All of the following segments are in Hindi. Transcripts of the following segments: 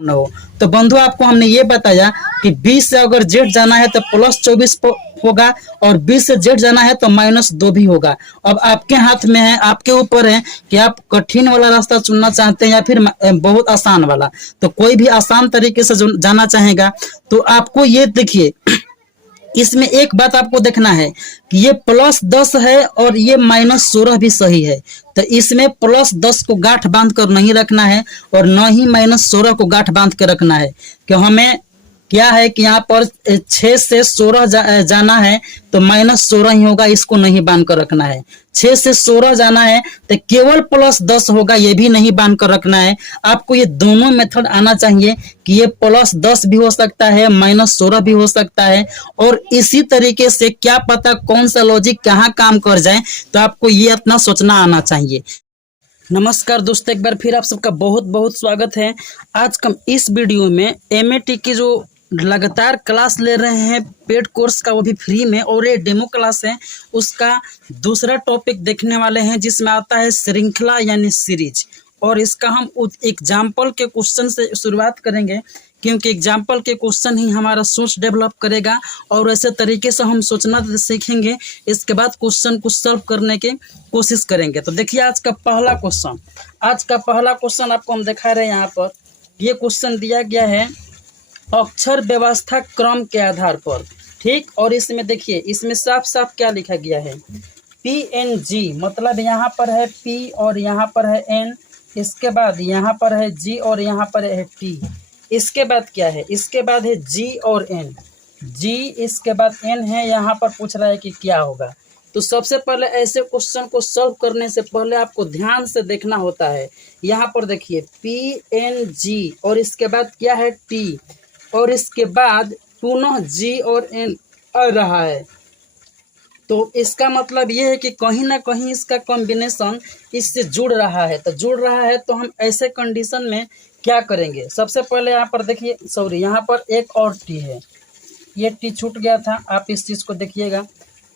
न हो। तो बंधु आपको हमने ये बताया कि 20 से अगर जेड जाना है तो +24 होगा और 20 से जेड जाना है तो -2 भी होगा। अब आपके हाथ में है, आपके ऊपर है कि आप कठिन वाला रास्ता चुनना चाहते हैं या फिर बहुत आसान वाला। तो कोई भी आसान तरीके से जाना चाहेगा तो आपको ये देखिए, इसमें एक बात आपको देखना है कि ये +10 है और ये -16 भी सही है। तो इसमें +10 को गांठ बांध कर नहीं रखना है और न ही -16 को गांठ बांध कर रखना है कि हमें क्या है कि यहाँ पर 6 से 16 जाना है तो -16 ही होगा, इसको नहीं बांध कर रखना है। 6 से 16 जाना है तो केवल +10 होगा, ये भी नहीं बांध कर रखना है। आपको ये दोनों मेथड आना चाहिए कि ये +10 भी हो सकता है, -16 भी हो सकता है। और इसी तरीके से क्या पता कौन सा लॉजिक कहाँ काम कर जाए, तो आपको ये अपना सोचना आना चाहिए। नमस्कार दोस्तों, एक बार फिर आप सबका बहुत बहुत स्वागत है। आज हम इस वीडियो में एमएटी की जो लगातार क्लास ले रहे हैं पेड कोर्स का, वो भी फ्री में, और ये डेमो क्लास है, उसका दूसरा टॉपिक देखने वाले हैं जिसमें आता है श्रृंखला यानी सीरीज। और इसका हम एग्जाम्पल के क्वेश्चन से शुरुआत करेंगे क्योंकि एग्जाम्पल के क्वेश्चन ही हमारा सोच डेवलप करेगा और ऐसे तरीके से हम सोचना सीखेंगे। इसके बाद क्वेश्चन को सॉल्व करने की कोशिश करेंगे। तो देखिए आज का पहला क्वेश्चन आपको हम दिखा रहे हैं। यहाँ पर ये क्वेश्चन दिया गया है अक्षर व्यवस्था क्रम के आधार पर, ठीक। और इसमें देखिए, इसमें साफ साफ क्या लिखा गया है, PNG, मतलब यहाँ पर है P और यहाँ पर है N, इसके बाद यहाँ पर है G और यहाँ पर है T। इसके बाद क्या है, इसके बाद है G और N, G इसके बाद N है। यहाँ पर पूछ रहा है कि क्या होगा। तो सबसे पहले ऐसे क्वेश्चन को सॉल्व करने से पहले आपको ध्यान से देखना होता है। यहाँ पर देखिए PNG और इसके बाद क्या है T और इसके बाद पुनः G और N आ रहा है। तो इसका मतलब ये है कि कहीं ना कहीं इसका कॉम्बिनेशन इससे जुड़ रहा है। तो हम ऐसे कंडीशन में क्या करेंगे, सबसे पहले यहाँ पर देखिए, यहाँ पर एक और टी है, ये टी छूट गया था, आप इस चीज़ को देखिएगा,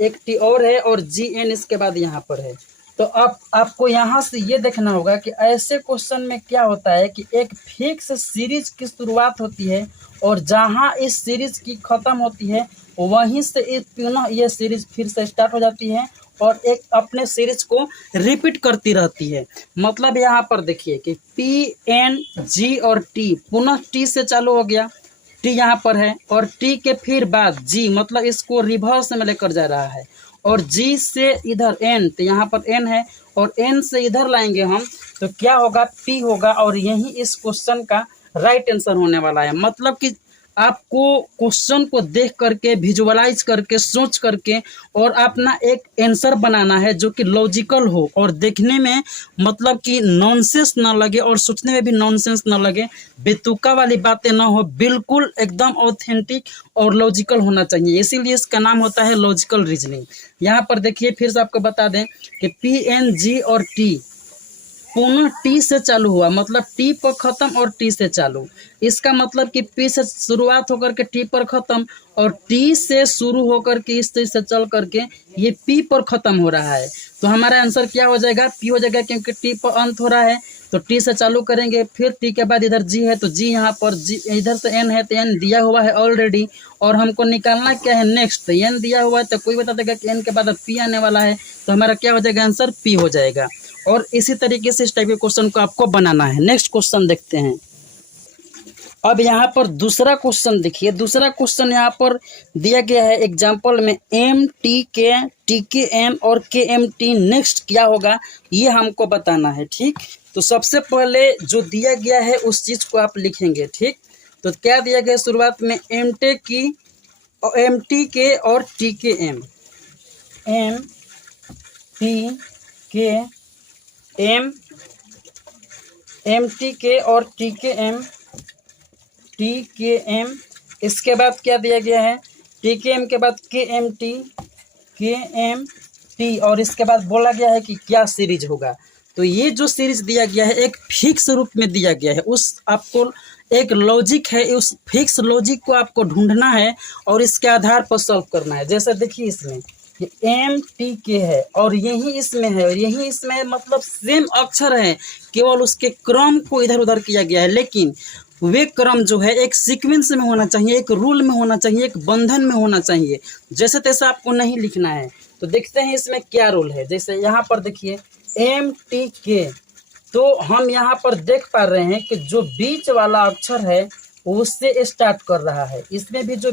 एक टी और है और GN इसके बाद यहाँ पर है। तो अब आपको यहाँ से ये देखना होगा कि ऐसे क्वेश्चन में क्या होता है कि एक फिक्स सीरीज की शुरुआत होती है और जहाँ इस सीरीज की ख़त्म होती है वहीं से पुनः ये सीरीज फिर से स्टार्ट हो जाती है और एक अपने सीरीज को रिपीट करती रहती है। मतलब यहाँ पर देखिए कि PNG और T पुनः T से चालू हो गया, T यहाँ पर है और T के फिर बाद G, मतलब इसको रिवर्स में लेकर जा रहा है, और G से इधर N, तो यहाँ पर N है और N से इधर लाएंगे हम तो क्या होगा, P होगा। और यही इस क्वेश्चन का राइट आंसर होने वाला है। मतलब कि आपको क्वेश्चन को देख करके, विजुअलाइज करके, सोच करके और अपना एक आंसर बनाना है जो कि लॉजिकल हो और देखने में मतलब कि नॉनसेंस ना लगे और सोचने में भी नॉनसेंस ना लगे, बेतुका वाली बातें ना हो, बिल्कुल एकदम ऑथेंटिक और लॉजिकल होना चाहिए। इसीलिए इसका नाम होता है लॉजिकल रीजनिंग। यहाँ पर देखिए फिर से आपको बता दें कि PNG और T पुनः T से चालू हुआ, मतलब T पर खत्म और T से चालू। इसका मतलब कि P से शुरुआत होकर के T पर खत्म और T से शुरू होकर के इस तरह से चल करके ये P पर खत्म हो रहा है। तो हमारा आंसर क्या हो जाएगा, P हो जाएगा, क्योंकि T पर अंत हो रहा है। तो T से चालू करेंगे, फिर T के बाद इधर G है तो G यहाँ पर, G इधर से N है तो N दिया हुआ है ऑलरेडी, और हमको निकालना क्या है नेक्स्ट। तो N दिया हुआ है तो कोई बता देगा कि N के बाद P आने वाला है, तो हमारा क्या हो जाएगा, आंसर P हो जाएगा। और इसी तरीके से इस टाइप के क्वेश्चन को आपको बनाना है। नेक्स्ट क्वेश्चन देखते हैं। अब यहाँ पर दूसरा क्वेश्चन देखिए, दूसरा क्वेश्चन यहाँ पर दिया गया है एग्जाम्पल में MTK, TKM और KMT नेक्स्ट क्या होगा ये हमको बताना है, ठीक। तो सबसे पहले जो दिया गया है उस चीज़ को आप लिखेंगे, ठीक। तो क्या दिया गया शुरुआत में, MTK और TKM, MTK और TKM, इसके बाद क्या दिया गया है, TKM के बाद KMT और इसके बाद बोला गया है कि क्या सीरीज होगा। तो ये जो सीरीज दिया गया है एक फिक्स रूप में दिया गया है, उस आपको एक लॉजिक है, उस फिक्स लॉजिक को आपको ढूंढना है और इसके आधार पर सॉल्व करना है। जैसे देखिए इसमें ये MTK है और यही इसमें है और यही इसमें है, मतलब सेम अक्षर है, केवल उसके क्रम को इधर उधर किया गया है। लेकिन वे क्रम जो है एक सीक्वेंस में होना चाहिए, एक रूल में होना चाहिए, एक बंधन में होना चाहिए, जैसे तैसा आपको नहीं लिखना है। तो देखते हैं इसमें क्या रूल है। जैसे यहाँ पर देखिए MTK, तो हम यहाँ पर देख पा रहे हैं कि जो बीच वाला अक्षर है उससे स्टार्ट कर रहा है, इसमें भी जो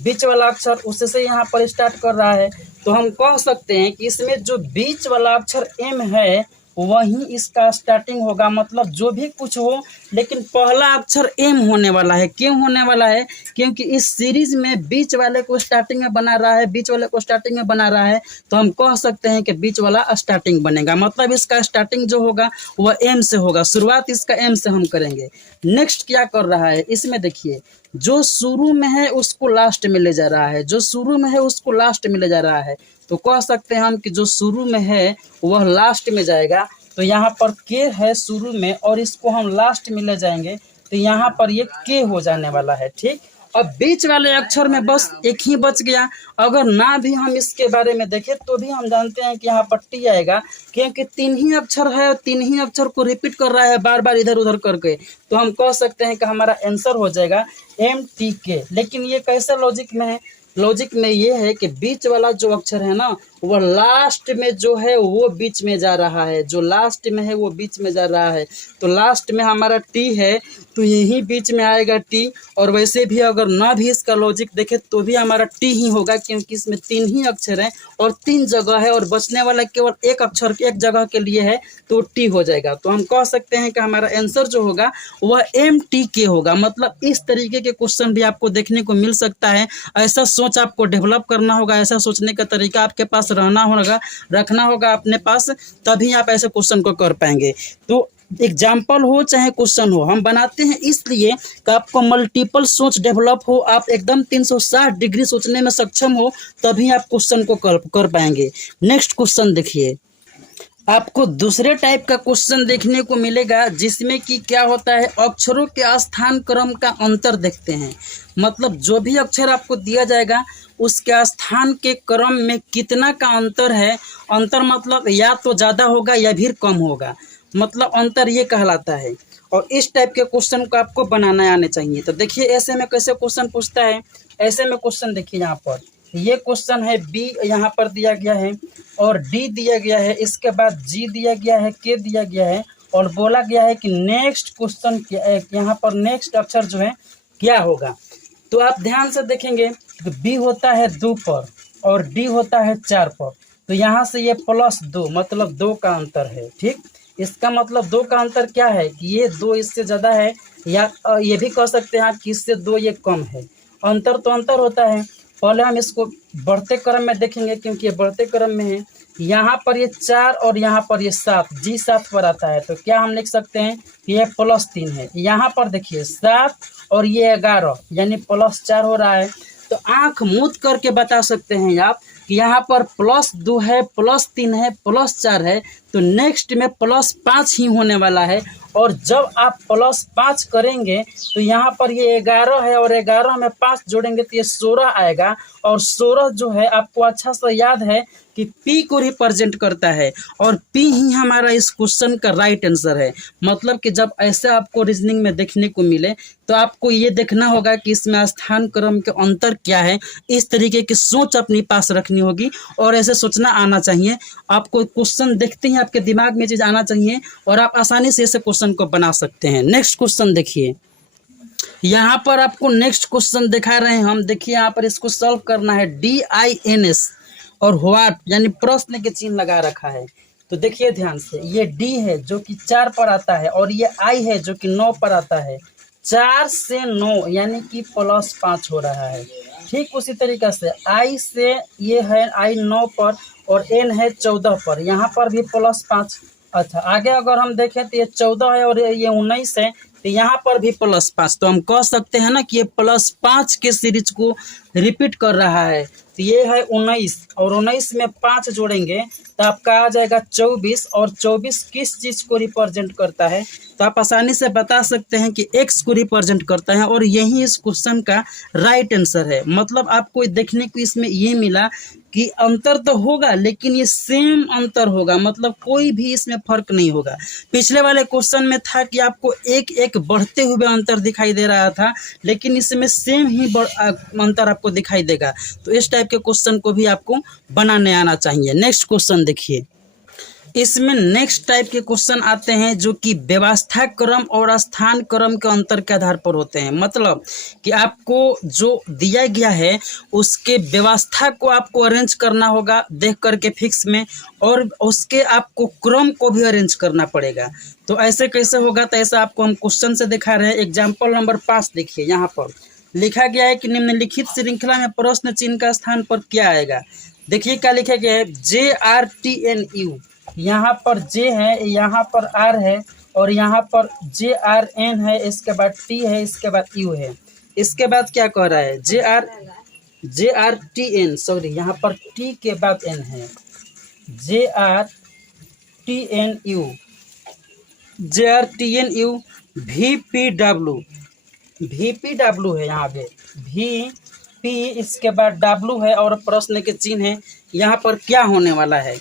बीच वाला अक्षर उससे यहाँ पर स्टार्ट कर रहा है। तो हम कह सकते हैं कि इसमें जो बीच वाला अक्षर M है वही इसका स्टार्टिंग होगा, मतलब जो भी कुछ हो लेकिन पहला अक्षर M होने वाला है। क्यों होने वाला है? क्योंकि इस सीरीज में बीच वाले को स्टार्टिंग में बना रहा है, तो हम कह सकते हैं कि बीच वाला स्टार्टिंग बनेगा, मतलब इसका स्टार्टिंग जो होगा वह M से होगा, शुरुआत इसका M से हम करेंगे। नेक्स्ट क्या कर रहा है, इसमें देखिए जो शुरू में है उसको लास्ट में ले जा रहा है, तो कह सकते हैं हम कि जो शुरू में है वह लास्ट में जाएगा। तो यहाँ पर के है शुरू में और इसको हम लास्ट में ले जाएंगे, तो यहाँ पर ये के हो जाने वाला है। ठीक, अब बीच वाले अक्षर में बस एक ही बच गया। अगर ना भी हम इसके बारे में देखें तो भी हम जानते हैं कि यहाँ पर टी आएगा, क्योंकि 3 ही अक्षर है और 3 ही अक्षर को रिपीट कर रहा है बार बार इधर उधर करके, तो हम कह सकते हैं कि हमारा आंसर हो जाएगा MTK। लेकिन ये कैसे लॉजिक में है? लॉजिक में ये है कि बीच वाला जो अक्षर है ना वह लास्ट में जो है वो बीच में जा रहा है, तो लास्ट में हमारा टी है तो यही बीच में आएगा टी। और वैसे भी अगर ना भी इसका लॉजिक देखे तो भी हमारा टी ही होगा, क्योंकि इसमें 3 ही अक्षर हैं और 3 जगह है और बचने वाला केवल एक अक्षर एक जगह के लिए है, तो टी हो जाएगा। तो हम कह सकते हैं कि हमारा आंसर जो होगा वह MTK होगा। मतलब इस तरीके के क्वेश्चन भी आपको देखने को मिल सकता है। ऐसा सोच आपको डेवलप करना होगा, ऐसा सोचने का तरीका आपके पास रखना होगा अपने पास, तभी आप ऐसे क्वेश्चन को कर पाएंगे। तो एग्जाम्पल हो चाहे क्वेश्चन हो, हम बनाते हैं इसलिए कि आपको मल्टीपल सोच डेवलप हो, आप एकदम 360 डिग्री सोचने में सक्षम हो, तभी आप क्वेश्चन को कर पाएंगे। नेक्स्ट क्वेश्चन देखिए, आपको दूसरे टाइप का क्वेश्चन देखने को मिलेगा जिसमें कि क्या होता है, अक्षरों के स्थान क्रम का अंतर देखते हैं। मतलब जो भी अक्षर आपको दिया जाएगा उसके स्थान के क्रम में कितना का अंतर है। अंतर मतलब या तो ज़्यादा होगा या फिर कम होगा, मतलब अंतर ये कहलाता है। और इस टाइप के क्वेश्चन को आपको बनाना आने चाहिए। तो देखिए ऐसे में कैसे क्वेश्चन पूछता है। ऐसे में क्वेश्चन देखिए, यहाँ पर ये क्वेश्चन है बी यहाँ पर दिया गया है और डी दिया गया है, इसके बाद जी दिया गया है, के दिया गया है और बोला गया है कि नेक्स्ट क्वेश्चन यहाँ पर नेक्स्ट अक्षर जो है क्या होगा। तो आप ध्यान से देखेंगे तो बी होता है 2 पर और डी होता है 4 पर, तो यहाँ से ये +2 मतलब 2 का अंतर है। ठीक, इसका मतलब 2 का अंतर क्या है कि ये 2 इससे ज़्यादा है, या ये भी कह सकते हैं कि इससे 2 ये कम है। अंतर तो अंतर होता है। पहले हम इसको बढ़ते क्रम में देखेंगे, क्योंकि ये बढ़ते क्रम में है। यहाँ पर ये 4 और यहाँ पर ये 7, जी 7 पर आता है, तो क्या हम लिख सकते हैं कि ये +3 है। यहाँ पर देखिए 7 और ये 11 यानी +4 हो रहा है। तो आंख मूंद करके बता सकते हैं आप कि यहाँ पर +2 है, +3 है, +4 है, तो नेक्स्ट में +5 ही होने वाला है। और जब आप +5 करेंगे तो यहाँ पर ये 11 है और 11 में 5 जोड़ेंगे तो ये 16 आएगा। और 16 जो है आपको अच्छा सा याद है कि P को रिप्रेजेंट करता है और P ही हमारा इस क्वेश्चन का राइट आंसर है। मतलब कि जब ऐसे आपको रीजनिंग में देखने को मिले तो आपको ये देखना होगा कि इसमें स्थान क्रम के अंतर क्या है। इस तरीके की सोच अपने पास रखनी होगी और ऐसे सोचना आना चाहिए। आपको क्वेश्चन देखते ही आपके दिमाग में चीज़ आना चाहिए और आप आसानी से ऐसे क्वेश्चन को बना सकते हैं। नेक्स्ट क्वेश्चन देखिए, यहाँ पर आपको नेक्स्ट क्वेश्चन दिखा रहे हैं हम। देखिए यहाँ पर इसको सॉल्व करना है। DINS और व्हाट यानी प्रश्न के चिन्ह लगा रखा है। तो देखिए ध्यान से, ये D है जो कि 4 पर आता है और ये I है जो कि 9 पर आता है। 4 से 9 यानी कि +5 हो रहा है। ठीक उसी तरीके से I से ये है I 9 पर और N है 14 पर, यहाँ पर भी +5। अच्छा आगे अगर हम देखें तो ये 14 है और ये 19 है, तो यहाँ पर भी +5। तो हम कह सकते हैं ना कि ये +5 के सीरीज को रिपीट कर रहा है। तो ये है 19 और 19 में 5 जोड़ेंगे तो आपका आ जाएगा 24 और 24 किस चीज़ को रिप्रेजेंट करता है, तो आप आसानी से बता सकते हैं कि x को रिप्रेजेंट करता है और यही इस क्वेश्चन का राइट आंसर है। मतलब आपको देखने को इसमें ये मिला कि अंतर तो होगा लेकिन ये सेम अंतर होगा, मतलब कोई भी इसमें फर्क नहीं होगा। पिछले वाले क्वेश्चन में था कि आपको एक एक बढ़ते हुए अंतर दिखाई दे रहा था, लेकिन इसमें सेम ही अंतर आपको दिखाई देगा। तो इस टाइप के क्वेश्चन को भी आपको बनाने आना चाहिए। नेक्स्ट क्वेश्चन देखिए, इसमें नेक्स्ट टाइप के क्वेश्चन आते हैं जो कि व्यवस्था क्रम और स्थान क्रम के अंतर के आधार पर होते हैं। मतलब कि आपको जो दिया गया है उसके व्यवस्था को आपको अरेंज करना होगा देख करके फिक्स में, और उसके आपको क्रम को भी अरेंज करना पड़ेगा। तो ऐसे कैसे होगा, तो ऐसा आपको हम क्वेश्चन से दिखा रहे हैं। एग्जाम्पल नंबर 5 देखिए, यहाँ पर लिखा गया है कि निम्नलिखित श्रृंखला में प्रश्न चिन्ह का स्थान पर क्या आएगा। देखिए क्या लिखा गया है, JRTNU। यहाँ पर J है, यहाँ पर R है और यहाँ पर JRN है, इसके बाद T है, इसके बाद U है। इसके बाद क्या कह रहा है, JRTN, सॉरी यहाँ पर T के बाद N है, JRTNU VPW है, यहाँ पे VP इसके बाद W है और प्रश्न के चिन्ह है। यहाँ पर क्या होने वाला है,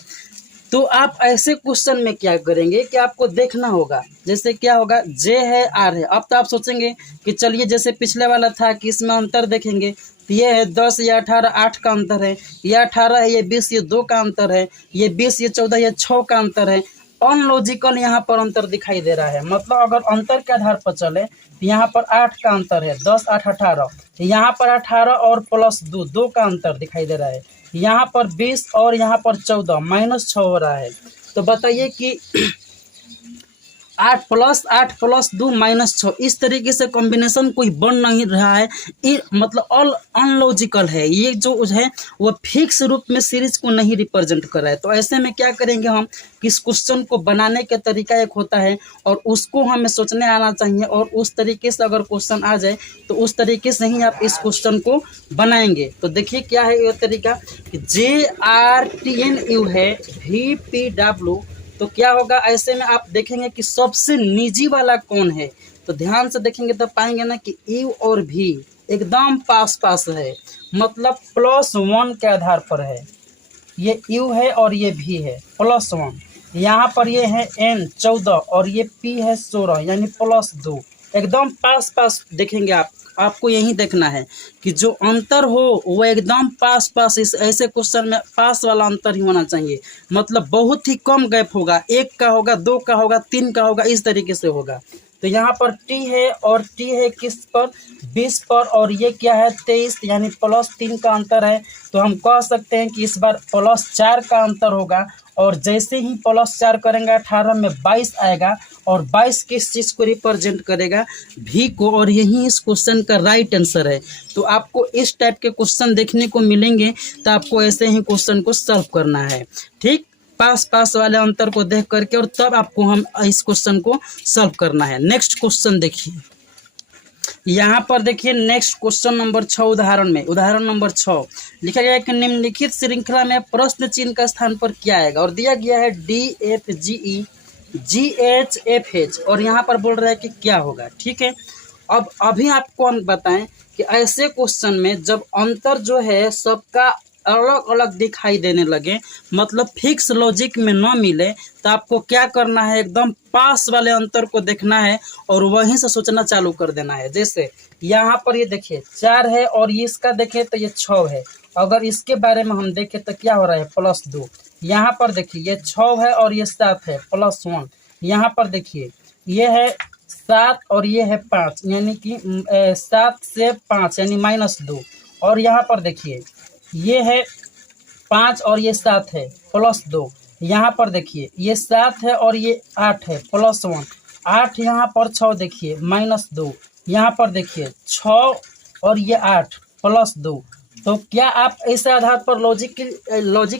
तो आप ऐसे क्वेश्चन में क्या करेंगे कि आपको देखना होगा, जैसे क्या होगा, J है R है। अब तो आप सोचेंगे कि चलिए जैसे पिछले वाला था कि इसमें अंतर देखेंगे, तो ये है 10 या 18 8 का अंतर है, ये 18 है, ये 20 ये 2 का अंतर है, ये 20 ये 14 ये 6 का अंतर है। अनलॉजिकल यहाँ पर अंतर दिखाई दे रहा है। मतलब अगर अंतर के आधार पर चले तो यहाँ पर 8 का अंतर है, 10 8 18, यहाँ पर 18 और प्लस 2 का अंतर दिखाई दे रहा है। यहाँ पर 20 और यहाँ पर 14 -6 हो रहा है। तो बताइए कि 8 + 2 -6 इस तरीके से कॉम्बिनेशन कोई बन नहीं रहा है। ये मतलब ऑल अनलॉजिकल है, ये जो है वो फिक्स रूप में सीरीज को नहीं रिप्रेजेंट कर रहा है। तो ऐसे में क्या करेंगे हम, किस क्वेश्चन को बनाने का तरीका एक होता है और उसको हमें सोचने आना चाहिए, और उस तरीके से अगर क्वेश्चन आ जाए तो उस तरीके से ही आप इस क्वेश्चन को बनाएंगे। तो देखिए क्या है ये तरीका, JRTNU है VPW। तो क्या होगा, ऐसे में आप देखेंगे कि सबसे निजी वाला कौन है, तो ध्यान से देखेंगे तो पाएंगे ना कि U और V एकदम पास पास है, मतलब +1 के आधार पर है। ये U है और ये V है +1। यहाँ पर ये है N 14 और ये P है 16 यानी +2, एकदम पास पास देखेंगे आप। आपको यही देखना है कि जो अंतर हो वो एकदम पास पास, इस ऐसे क्वेश्चन में पास वाला अंतर ही होना चाहिए। मतलब बहुत ही कम गैप होगा, 1 का होगा, 2 का होगा, 3 का होगा, इस तरीके से होगा। तो यहाँ पर T है और T है किस पर, 20 पर, और ये क्या है 23 यानी +3 का अंतर है। तो हम कह सकते हैं कि इस बार +4 का अंतर होगा, और जैसे ही +4 करेंगे 18 में 22 आएगा, और 22 किस चीज़ को रिप्रेजेंट करेगा, V को, और यही इस क्वेश्चन का राइट आंसर है। तो आपको इस टाइप के क्वेश्चन देखने को मिलेंगे, तो आपको ऐसे ही क्वेश्चन को सॉल्व करना है, ठीक, पास पास वाले अंतर को देख करके, और तब आपको हम इस क्वेश्चन को सॉल्व करना है। नेक्स्ट क्वेश्चन देखिए, यहाँ पर देखिए नेक्स्ट क्वेश्चन नंबर 6 उदाहरण नंबर 6 लिखा गया है कि निम्नलिखित श्रृंखला में प्रश्न चिन्ह का स्थान पर क्या आएगा, और दिया गया है DFGE GHFH, और यहाँ पर बोल रहा है कि क्या होगा, ठीक है। अब अभी आपको हम बताएं कि ऐसे क्वेश्चन में जब अंतर जो है सबका अलग अलग दिखाई देने लगे, मतलब फिक्स लॉजिक में न मिले, तो आपको क्या करना है, एकदम पास वाले अंतर को देखना है और वहीं से सोचना चालू कर देना है। जैसे यहाँ पर ये देखिए 4 है और ये इसका देखें तो ये 6 है। अगर इसके बारे में हम देखें तो क्या हो रहा है, +2। यहाँ पर देखिए ये 6 है और ये 7 है, +1। यहाँ पर देखिए ये है 7 और ये है 5, यानी कि 7 से 5 यानी -2। और यहाँ पर देखिए ये है 5 और ये 7 है, +2। यहाँ पर देखिए ये 7 है और ये 8 है, +1। 8 यहाँ पर 6 देखिए -2। यहाँ पर देखिए 6 और ये 8 +2। तो क्या आप इस आधार पर लॉजिक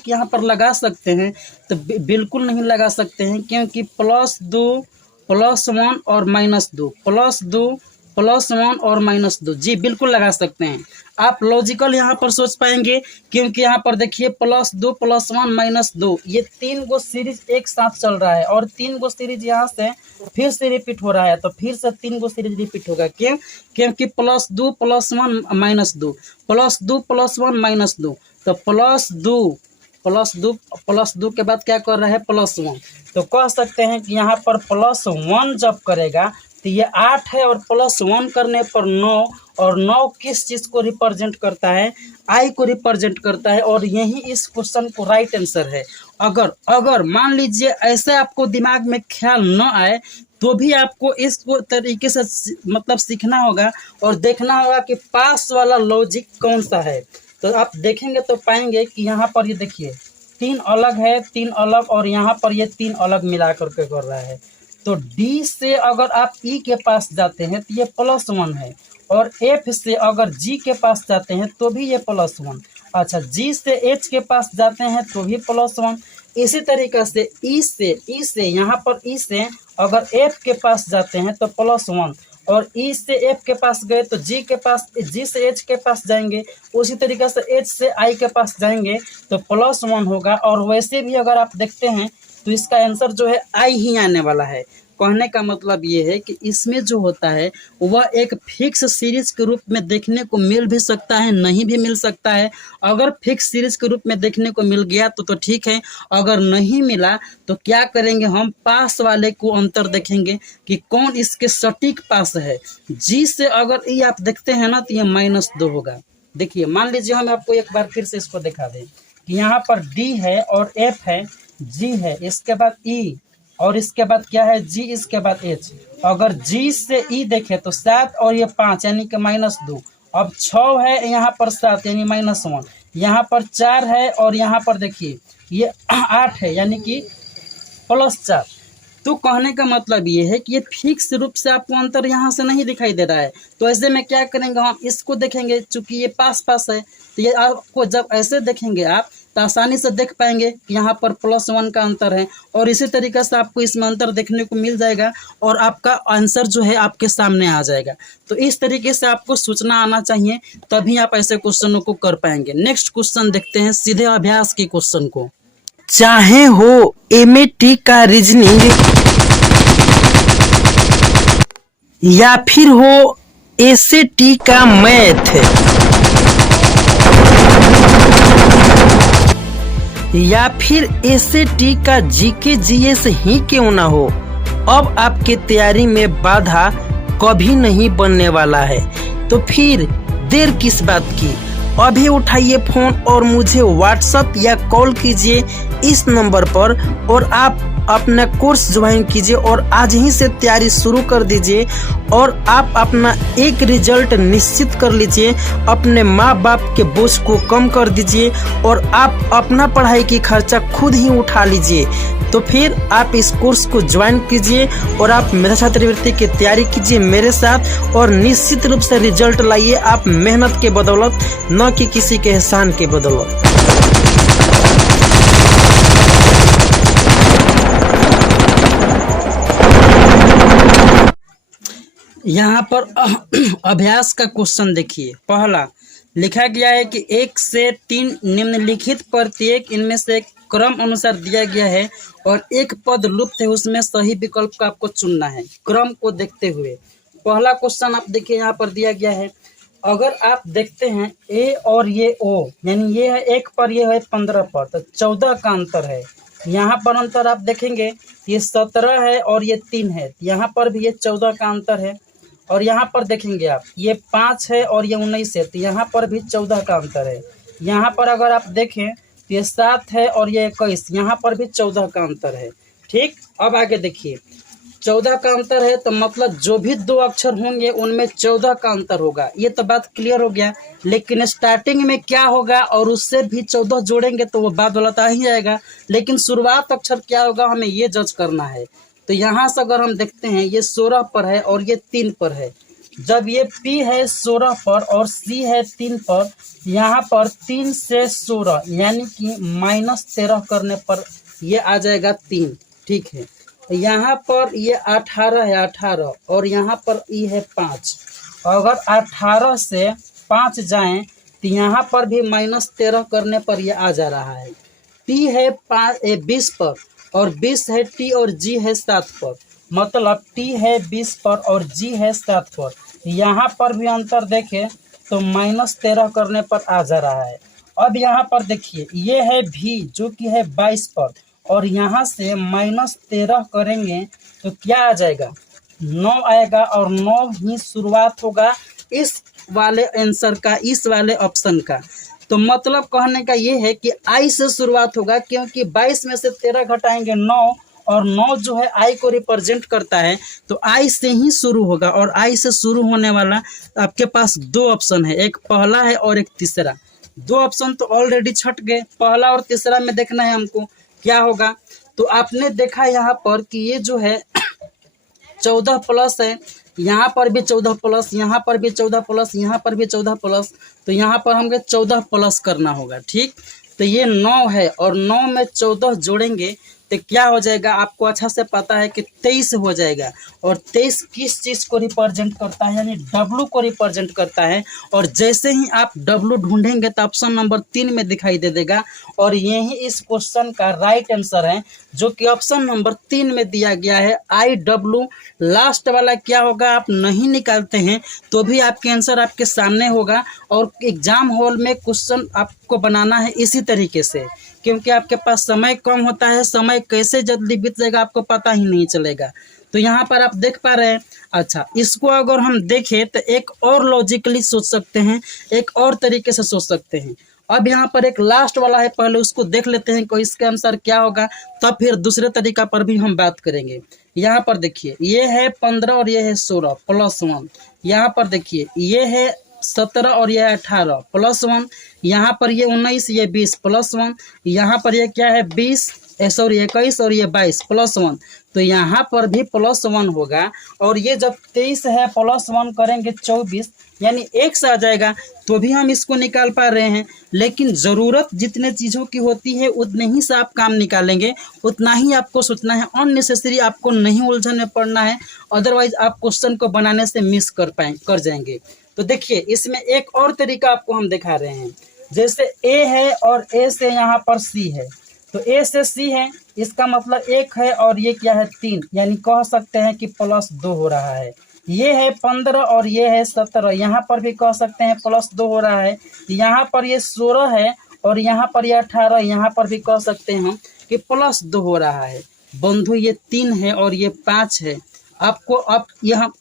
यहाँ पर लगा सकते हैं, तो बिल्कुल नहीं लगा सकते हैं, क्योंकि +2 +1 और -2 +2 +1 और -2, जी बिल्कुल लगा सकते हैं। आप लॉजिकल यहाँ पर सोच पाएंगे, क्योंकि यहाँ पर देखिए +2 + 1 -2 ये 3 गो सीरीज एक साथ चल रहा है और 3 गो सीरीज यहाँ से फिर से रिपीट हो रहा है, तो फिर से 3 गो सीरीज रिपीट होगा। क्यों? क्योंकि +2 + 1 -2 +2 + 1 -2, तो +2 के बाद क्या कर रहा है +1, तो कह सकते हैं कि यहाँ पर +1 जब करेगा तो ये 8 है और +1 करने पर 9, और 9 किस चीज़ को रिप्रेजेंट करता है? आई को रिप्रेजेंट करता है, और यही इस क्वेश्चन को राइट आंसर है। अगर मान लीजिए ऐसे आपको दिमाग में ख्याल न आए तो भी आपको इसको तरीके से मतलब सीखना होगा और देखना होगा कि पास वाला लॉजिक कौन सा है। तो आप देखेंगे तो पाएंगे कि यहाँ पर ये देखिए 3 अलग है, 3 अलग, और यहाँ पर ये 3 अलग मिला करके कर रहा है। तो डी से अगर आप ई के पास जाते हैं तो ये +1 है, और एफ से अगर जी के पास जाते हैं तो भी ये +1। अच्छा, जी से एच के पास जाते हैं तो भी +1। इसी तरीके से ई से यहाँ पर ई से अगर एफ के पास जाते हैं तो +1, और ई से एफ के पास गए तो जी से एच के पास जाएंगे, उसी तरीके से एच से आई के पास जाएंगे तो +1 होगा। और वैसे भी अगर आप देखते हैं तो इसका आंसर जो है आई ही आने वाला है। कहने का मतलब ये है कि इसमें जो होता है वह एक फिक्स सीरीज के रूप में देखने को मिल भी सकता है, नहीं भी मिल सकता है। अगर फिक्स सीरीज के रूप में देखने को मिल गया तो ठीक है, अगर नहीं मिला तो क्या करेंगे, हम पास वाले को अंतर देखेंगे कि कौन इसके सटीक पास है। जी से अगर ये आप देखते हैं ना तो ये -2 होगा। देखिए मान लीजिए हम आपको एक बार फिर से इसको दिखा दें कि यहाँ पर डी है और एफ है, जी है, इसके बाद ई, और इसके बाद क्या है जी, इसके बाद एच। अगर जी से ई देखें तो 7 और ये 5 यानी कि -2। अब 6 है, यहाँ पर 7 यानी -1, यहाँ पर 4 है, और यहाँ पर देखिए ये 8 है यानी कि +4। तो कहने का मतलब ये है कि ये फिक्स रूप से आपको अंतर यहाँ से नहीं दिखाई दे रहा है। तो ऐसे में क्या करेंगे, हम इसको देखेंगे, चूंकि ये पास है तो ये आपको जब ऐसे देखेंगे आप तो आसानी से देख पाएंगे कि यहाँ पर +1 का अंतर है, और इसी तरीके से आपको इसमें अंतर देखने को मिल जाएगा और आपका आंसर जो है आपके सामने आ जाएगा। तो इस तरीके से आपको सूचना आना चाहिए, तभी आप ऐसे क्वेश्चनों को कर पाएंगे। नेक्स्ट क्वेश्चन देखते हैं, सीधे अभ्यास के क्वेश्चन को। चाहे हो एमएटी का रीजनिंग या फिर हो एसएटी का मैथ या फिर एसएटी का जीके जीएस ही क्यों ना हो, अब आपके तैयारी में बाधा कभी नहीं बनने वाला है। तो फिर देर किस बात की, अभी उठाइए फोन और मुझे व्हाट्सएप या कॉल कीजिए इस नंबर पर, और आप अपना कोर्स ज्वाइन कीजिए और आज ही से तैयारी शुरू कर दीजिए, और आप अपना एक रिजल्ट निश्चित कर लीजिए। अपने माँ बाप के बोझ को कम कर दीजिए और आप अपना पढ़ाई की खर्चा खुद ही उठा लीजिए। तो फिर आप इस कोर्स को ज्वाइन कीजिए और आप मेधा छात्रवृत्ति की तैयारी कीजिए मेरे साथ, और निश्चित रूप से रिजल्ट लाइए आप मेहनत के बदौलत, न कि किसी के एहसान के बदौलत। यहाँ पर अभ्यास का क्वेश्चन देखिए। पहला लिखा गया है कि 1 से 3 निम्नलिखित प्रत्येक इनमें से क्रम अनुसार दिया गया है और एक पद लुप्त है, उसमें सही विकल्प का आपको चुनना है क्रम को देखते हुए। पहला क्वेश्चन आप देखिए, यहाँ पर दिया गया है, अगर आप देखते हैं ए और ये ओ, यानी ये है 1 पर, ये है 15 पर, तो 14 का अंतर है। यहाँ पर अंतर आप देखेंगे ये 17 है और ये 3 है, यहाँ पर भी ये 14 का अंतर है। और यहाँ पर देखेंगे आप ये 5 है और ये 19 है, तो यहाँ पर भी 14 का अंतर है। यहाँ पर अगर आप देखें तो ये 7 है और ये 21, यहाँ पर भी 14 का अंतर है। ठीक, अब आगे देखिए 14 का अंतर है तो मतलब जो भी 2 अक्षर होंगे उनमें 14 का अंतर होगा, ये तो बात क्लियर हो गया। लेकिन स्टार्टिंग में क्या होगा और उससे भी 14 जोड़ेंगे तो वो बात वाला आ ही जाएगा, लेकिन शुरुआत अक्षर क्या होगा हमें ये जज करना है। तो यहाँ से अगर हम देखते हैं ये 16 पर है और ये 3 पर है, जब ये P है 16 पर और C है 3 पर, यहाँ पर 3 से 16 यानी कि -13 करने पर ये आ जाएगा 3। ठीक है, यहाँ पर ये 18 है 18 और यहाँ पर E है 5। अगर 18 से 5 जाएं तो यहाँ पर भी -13 करने पर ये आ जा रहा है। T है 20 पर और 20 है T और G है 7 पर, मतलब T है 20 पर और G है 7 पर। यहाँ पर भी अंतर देखें तो -13 करने पर आ जा रहा है। अब यहाँ पर देखिए ये है V जो कि है 22 पर और यहाँ से -13 करेंगे तो क्या आ जाएगा, 9 आएगा और 9 ही शुरुआत होगा इस वाले आंसर का, इस वाले ऑप्शन का। तो मतलब कहने का ये है कि आई से शुरुआत होगा, क्योंकि 22 में से 13 घटाएंगे 9 और 9 जो है आई को रिप्रेजेंट करता है, तो आई से ही शुरू होगा। और आई से शुरू होने वाला आपके पास 2 ऑप्शन है, एक पहला है और एक तीसरा। 2 ऑप्शन तो ऑलरेडी छट गए, पहला और तीसरा में देखना है हमको क्या होगा। तो आपने देखा यहाँ पर कि ये जो है 14 प्लस है, यहाँ पर भी 14 प्लस, यहाँ पर भी 14 प्लस, यहाँ पर भी 14 प्लस, तो यहाँ पर हमको 14 प्लस करना होगा। ठीक, तो ये 9 है और 9 में 14 जोड़ेंगे तो क्या हो जाएगा, आपको अच्छा से पता है कि 23 हो जाएगा। और 23 किस चीज़ को रिप्रेजेंट करता है, यानी W को रिप्रेजेंट करता है। और जैसे ही आप W ढूंढेंगे तो ऑप्शन नंबर 3 में दिखाई दे देगा और यही इस क्वेश्चन का राइट आंसर है, जो कि ऑप्शन नंबर 3 में दिया गया है IW। लास्ट वाला क्या होगा आप नहीं निकालते हैं तो भी आपके आंसर आपके सामने होगा। और एग्जाम हॉल में क्वेश्चन आपको बनाना है इसी तरीके से, क्योंकि आपके पास समय कम होता है, समय कैसे जल्दी बीत जाएगा आपको पता ही नहीं चलेगा। तो यहाँ पर आप देख पा रहे हैं। अच्छा, इसको अगर हम देखें तो एक और लॉजिकली सोच सकते हैं, एक और तरीके से सोच सकते हैं। अब यहाँ पर एक लास्ट वाला है, पहले उसको देख लेते हैं कोई इसका आंसर क्या होगा, तब फिर दूसरे तरीका पर भी हम बात करेंगे। यहाँ पर देखिए ये है 15 और ये है 16 +1। यहाँ पर देखिए ये है 17 और ये है 18 +1। यहाँ पर ये 19, ये 20 +1। यहाँ पर ये क्या है 20 सॉरी 21 और ये 22 +1। तो यहाँ पर भी +1 होगा। और ये जब 23 है +1 करेंगे 24, यानी 1 से आ जाएगा, तो भी हम इसको निकाल पा रहे हैं। लेकिन ज़रूरत जितने चीज़ों की होती है उतने ही से आप काम निकालेंगे, उतना ही आपको सोचना है। अननेसेसरी आपको नहीं उलझन में पड़ना है, अदरवाइज आप क्वेश्चन को बनाने से मिस कर जाएंगे। तो देखिए इसमें एक और तरीका आपको हम दिखा रहे हैं। जैसे ए है और ए से यहाँ पर सी है, तो ए से सी है, इसका मतलब 1 है और ये क्या है 3, यानी कह सकते हैं कि +2 हो रहा है। ये है 15 और ये है 17, यहाँ पर भी कह सकते हैं +2 हो रहा है। यहाँ पर ये 16 है और यहाँ पर ये 18, यहाँ पर भी कह सकते हैं हम कि +2 हो रहा है। बंधु ये 3 है और ये 5 है। आपको अब यहाँ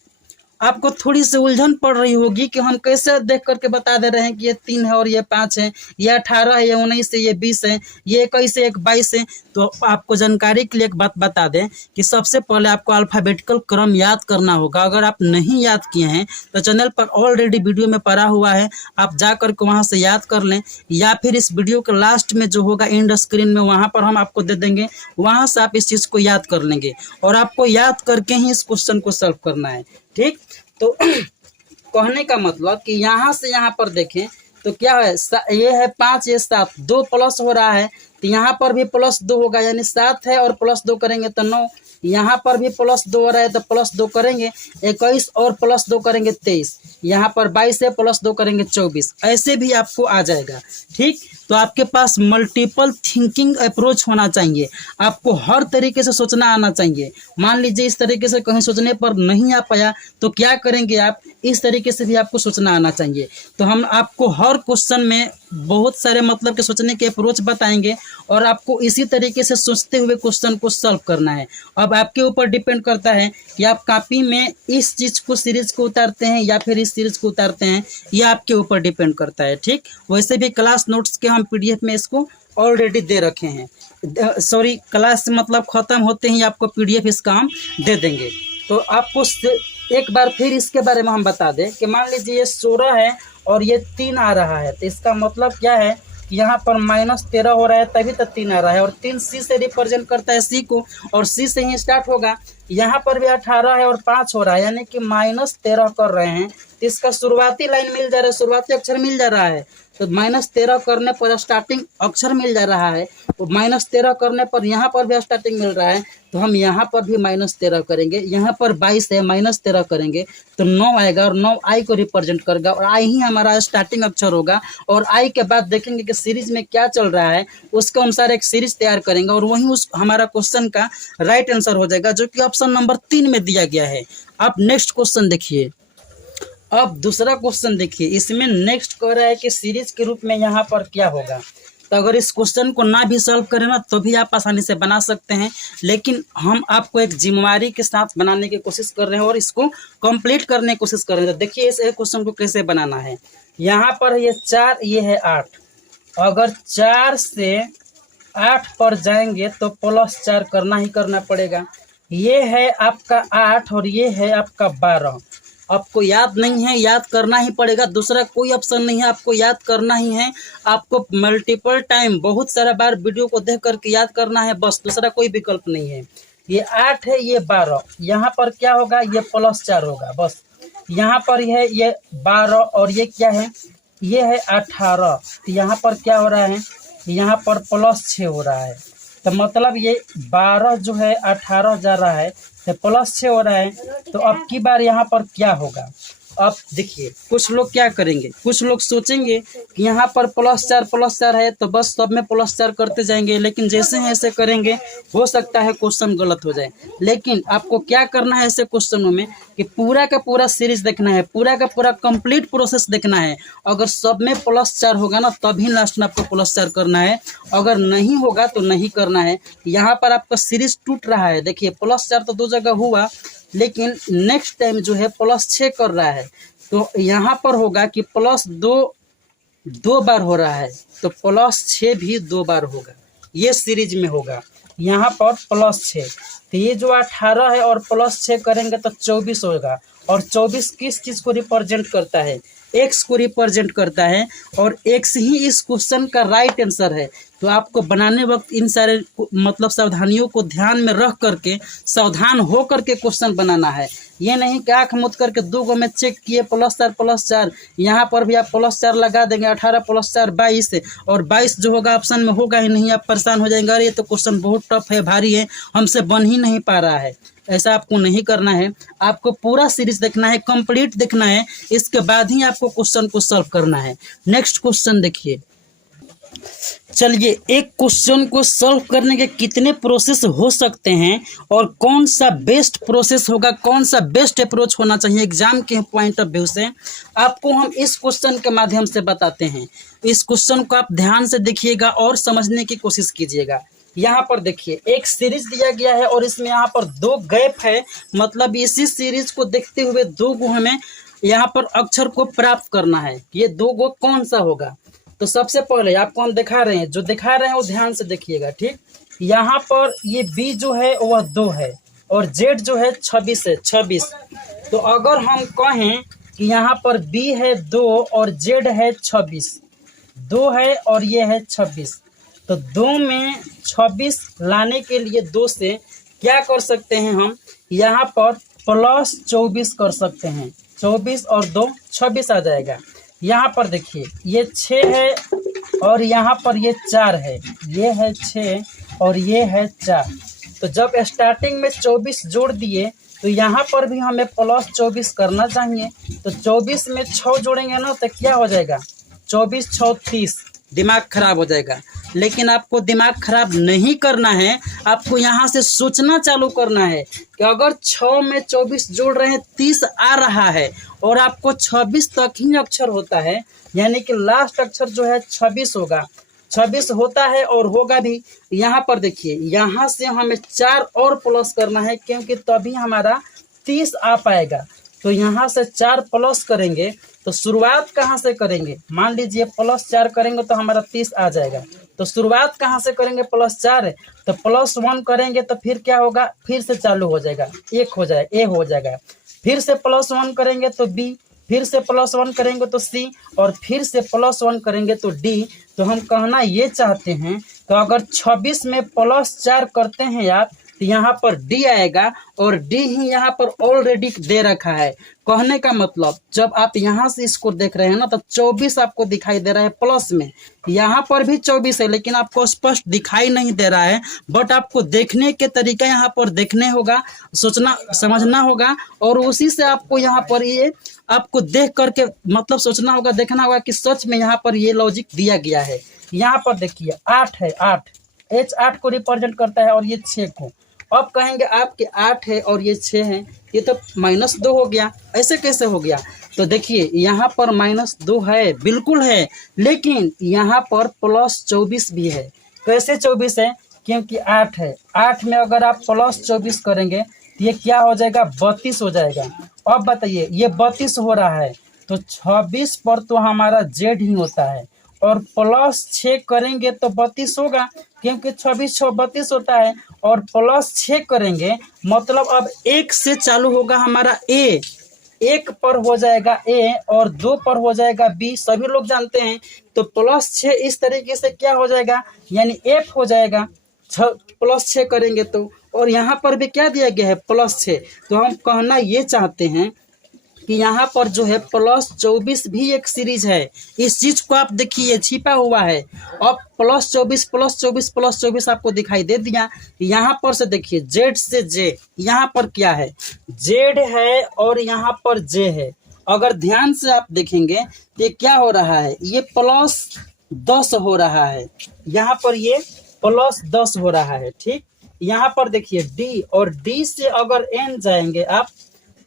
आपको थोड़ी सी उलझन पड़ रही होगी कि हम कैसे देख करके बता दे रहे हैं कि ये 3 है और ये 5 है, ये 18 है, ये 19 है, ये 20 है, ये 21 है, 22 है। तो आपको जानकारी के लिए एक बात बता दें कि सबसे पहले आपको अल्फ़ाबेटिकल क्रम याद करना होगा। अगर आप नहीं याद किए हैं तो चैनल पर ऑलरेडी वीडियो में पड़ा हुआ है, आप जा कर के वहाँ से याद कर लें, या फिर इस वीडियो के लास्ट में जो होगा एंड स्क्रीन में वहाँ पर हम आपको दे देंगे, वहाँ से आप इस चीज़ को याद कर लेंगे। और आपको याद करके ही इस क्वेश्चन को सॉल्व करना है। ठीक, तो कहने का मतलब कि यहाँ से यहाँ पर देखें तो क्या है, ये है 5, ये 7, 2 प्लस हो रहा है, तो यहाँ पर भी +2 होगा, यानी 7 है और +2 करेंगे तो 9। यहाँ पर भी +2 हो रहा है तो +2 करेंगे 21 और +2 करेंगे 23। यहाँ पर 22 है, +2 करेंगे 24। ऐसे भी आपको आ जाएगा। ठीक, तो आपके पास मल्टीपल थिंकिंग अप्रोच होना चाहिए, आपको हर तरीके से सोचना आना चाहिए। मान लीजिए इस तरीके से कहीं सोचने पर नहीं आ पाया तो क्या करेंगे आप, इस तरीके से भी आपको सोचना आना चाहिए। तो हम आपको हर क्वेश्चन में बहुत सारे मतलब के सोचने के अप्रोच बताएंगे और आपको इसी तरीके से सोचते हुए क्वेश्चन को सॉल्व करना है। अब आपके ऊपर डिपेंड करता है कि आप कॉपी में इस चीज़ को सीरीज को उतारते हैं या फिर इस सीरीज को उतारते हैं, यह आपके ऊपर डिपेंड करता है। ठीक, वैसे भी क्लास नोट्स के हम PDF में इसको ऑलरेडी दे रखे हैं। सॉरी, क्लास मतलब ख़त्म होते ही आपको PDF इसका हम दे देंगे। तो आपको एक बार फिर इसके बारे में हम बता दें कि मान लीजिए ये 16 है और ये 3 आ रहा है, तो इसका मतलब क्या है कि यहाँ पर -13 हो रहा है तभी तो 3 आ रहा है। और 3 C से रिप्रेजेंट करता है C को, और C से ही स्टार्ट होगा। यहाँ पर भी 18 है और 5 हो रहा है, यानी कि -13 कर रहे हैं। तो इसका शुरुआती लाइन मिल जा रहा है, शुरुआती अक्षर मिल जा रहा है। तो -13 करने पर स्टार्टिंग अक्षर मिल जा रहा है, तो -13 करने पर यहाँ पर भी स्टार्टिंग मिल रहा है। तो हम यहाँ पर भी -13 करेंगे। यहाँ पर 22 है, -13 करेंगे तो 9 आएगा, और 9 आई को रिप्रेजेंट करेगा, और आई ही हमारा स्टार्टिंग अक्षर होगा। और आई के बाद देखेंगे कि सीरीज में क्या चल रहा है, उसके अनुसार एक सीरीज तैयार करेंगे, और वहीं उस हमारा क्वेश्चन का राइट आंसर हो जाएगा, जो कि ऑप्शन नंबर 3 में दिया गया है। आप नेक्स्ट क्वेश्चन देखिए। अब दूसरा क्वेश्चन देखिए, इसमें नेक्स्ट कह रहा है कि सीरीज के रूप में यहाँ पर क्या होगा। तो अगर इस क्वेश्चन को ना भी सॉल्व करें ना तो भी आप आसानी से बना सकते हैं, लेकिन हम आपको एक जिम्मेवारी के साथ बनाने की कोशिश कर रहे हैं और इसको कंप्लीट करने की कोशिश कर रहे हैं। तो देखिए इस क्वेश्चन को कैसे बनाना है। यहाँ पर ये 4, ये है 8। अगर 4 से 8 पर जाएंगे तो +4 करना ही करना पड़ेगा। ये है आपका 8 और ये है आपका 12। आपको याद नहीं है, याद करना ही पड़ेगा, दूसरा कोई ऑप्शन नहीं है, आपको याद करना ही है। आपको मल्टीपल टाइम बहुत सारा बार वीडियो को देख करके याद करना है, बस दूसरा कोई विकल्प नहीं है। ये 8 है, ये 12, यहाँ पर क्या होगा, ये +4 होगा बस। यहाँ पर है ये 12 और ये क्या है, ये है 18। तो यहाँ पर क्या हो रहा है, यहाँ पर +6 हो रहा है। तो मतलब ये 12 जो है 18 जा रहा है, तो +6 हो रहा है। तो अब की बार यहाँ पर क्या होगा। अब देखिए कुछ लोग क्या करेंगे, कुछ लोग सोचेंगे कि यहाँ पर +4 है तो बस सब में +4 करते जाएंगे, लेकिन जैसे ही ऐसे करेंगे हो सकता है क्वेश्चन गलत हो जाए। लेकिन आपको क्या करना है ऐसे क्वेश्चनों में कि पूरा का पूरा सीरीज देखना है, पूरा का पूरा कंप्लीट प्रोसेस देखना है। अगर सब में +4 होगा ना तभी लास्ट में आपको +4 करना है, अगर नहीं होगा तो नहीं करना है। यहाँ पर आपका सीरीज टूट रहा है, देखिए +4 तो 2 जगह हुआ, लेकिन नेक्स्ट टाइम जो है +6 कर रहा है। तो यहाँ पर होगा कि +2 2 बार हो रहा है, तो +6 भी 2 बार होगा, ये सीरीज में होगा। यहाँ पर +6, तो ये जो 18 है और +6 करेंगे तो 24 होगा। और 24 किस चीज़ को रिप्रेजेंट करता है, एक्स को रिप्रेजेंट करता है, और एक्स ही इस क्वेश्चन का राइट आंसर है। तो आपको बनाने वक्त इन सारे मतलब सावधानियों को ध्यान में रख करके सावधान हो करके क्वेश्चन बनाना है। ये नहीं कि आँख मूंद करके 2 गो में चेक किए +4, यहाँ पर भी आप +4 लगा देंगे, 18 +4 22, और 22 जो होगा ऑप्शन में होगा ही नहीं, आप परेशान हो जाएंगे, अरे ये तो क्वेश्चन बहुत टफ है, भारी है, हमसे बन ही नहीं पा रहा है। ऐसा आपको नहीं करना है, आपको पूरा सीरीज देखना है, कंप्लीट देखना है, इसके बाद ही आपको क्वेश्चन को सॉल्व करना है। नेक्स्ट क्वेश्चन देखिए। चलिए एक क्वेश्चन को सॉल्व करने के कितने प्रोसेस हो सकते हैं और कौन सा बेस्ट प्रोसेस होगा, कौन सा बेस्ट अप्रोच होना चाहिए एग्जाम के पॉइंट ऑफ व्यू से, आपको हम इस क्वेश्चन के माध्यम से बताते हैं। इस क्वेश्चन को आप ध्यान से देखिएगा और समझने की कोशिश कीजिएगा। यहाँ पर देखिए एक सीरीज दिया गया है और इसमें यहाँ पर 2 गैप है, मतलब इसी सीरीज को देखते हुए 2 गो हमें यहाँ पर अक्षर को प्राप्त करना है। ये 2 गो कौन सा होगा, तो सबसे पहले आपको हम दिखा रहे हैं, जो दिखा रहे हैं वो ध्यान से देखिएगा, ठीक। यहाँ पर ये बी जो है वह 2 है और जेड जो है 26 है, 26। तो अगर हम कहें कि यहाँ पर बी है 2 और जेड है 26, 2 है और ये है 26, तो 2 में 26 लाने के लिए 2 से क्या कर सकते हैं हम, यहाँ पर +24 कर सकते हैं। 24 और 2 26 आ जाएगा। यहाँ पर देखिए ये 6 है और यहाँ पर ये 4 है, ये है 6 और ये है 4। तो जब स्टार्टिंग में 24 जोड़ दिए तो यहाँ पर भी हमें +24 करना चाहिए। तो 24 में 6 जोड़ेंगे ना तो क्या हो जाएगा, 24 6 30, दिमाग खराब हो जाएगा। लेकिन आपको दिमाग खराब नहीं करना है, आपको यहाँ से सोचना चालू करना है कि अगर 6 में 24 जोड़ रहे हैं 30 आ रहा है और आपको 26 तक ही अक्षर होता है, यानी कि लास्ट अक्षर जो है 26 होगा, 26 होता है और होगा भी। यहाँ पर देखिए यहाँ से हमें 4 और प्लस करना है क्योंकि तभी हमारा 30 आ पाएगा। तो यहाँ से 4 प्लस करेंगे तो शुरुआत कहाँ से करेंगे, मान लीजिए +4 करेंगे तो हमारा 30 आ जाएगा। तो शुरुआत कहाँ से करेंगे, +4 है तो +1 करेंगे तो फिर क्या होगा, फिर से चालू हो जाएगा, एक हो जाएगा, ए हो जाएगा। फिर से +1 करेंगे तो बी, फिर से +1 करेंगे तो सी, और फिर से +1 करेंगे तो डी। तो हम कहना ये चाहते हैं कि अगर 26 में +4 करते हैं आप तो यहाँ पर डी आएगा और डी ही यहाँ पर ऑलरेडी दे रखा है। कहने का मतलब जब आप यहाँ से इसको देख रहे हैं ना तो 24 आपको दिखाई दे रहा है प्लस में, यहाँ पर भी 24 है लेकिन आपको स्पष्ट दिखाई नहीं दे रहा है। बट आपको देखने के तरीका यहाँ पर देखने होगा, सोचना समझना होगा और उसी से आपको यहाँ पर ये आपको देख करके मतलब सोचना होगा, देखना होगा कि सच में यहाँ पर ये लॉजिक दिया गया है। यहाँ पर देखिए 8 है, 8 H 8 को रिप्रेजेंट करता है और ये 6 को। अब कहेंगे आपके 8 है और ये 6 है, ये तो -2 हो गया। ऐसे कैसे हो गया? तो देखिए यहाँ पर -2 है, बिल्कुल है, लेकिन यहाँ पर +24 भी है। कैसे 24 है? क्योंकि 8 है, 8 में अगर आप +24 करेंगे तो ये क्या हो जाएगा? 32 हो जाएगा। अब बताइए ये 32 हो रहा है तो 26 पर तो हमारा Z ही होता है और +6 करेंगे तो 32 होगा, क्योंकि 26 6 32 होता है और +6 करेंगे मतलब अब 1 से चालू होगा हमारा A, 1 पर हो जाएगा A और 2 पर हो जाएगा B, सभी लोग जानते हैं। तो +6 इस तरीके से क्या हो जाएगा, यानी F हो जाएगा +6 करेंगे तो। और यहाँ पर भी क्या दिया गया है? +6। तो हम कहना ये चाहते हैं कि यहाँ पर जो है +24 भी एक सीरीज है। इस चीज को आप देखिए छिपा हुआ है। अब +24 +24 +24 आपको दिखाई दे दिया। यहाँ पर से देखिए Z से J, यहाँ पर क्या है? Z है और यहाँ पर J है। अगर ध्यान से आप देखेंगे तो ये क्या हो रहा है? ये +10 हो रहा है, यहाँ पर ये +10 हो रहा है। ठीक, यहाँ पर देखिए D और D से अगर N जाएंगे आप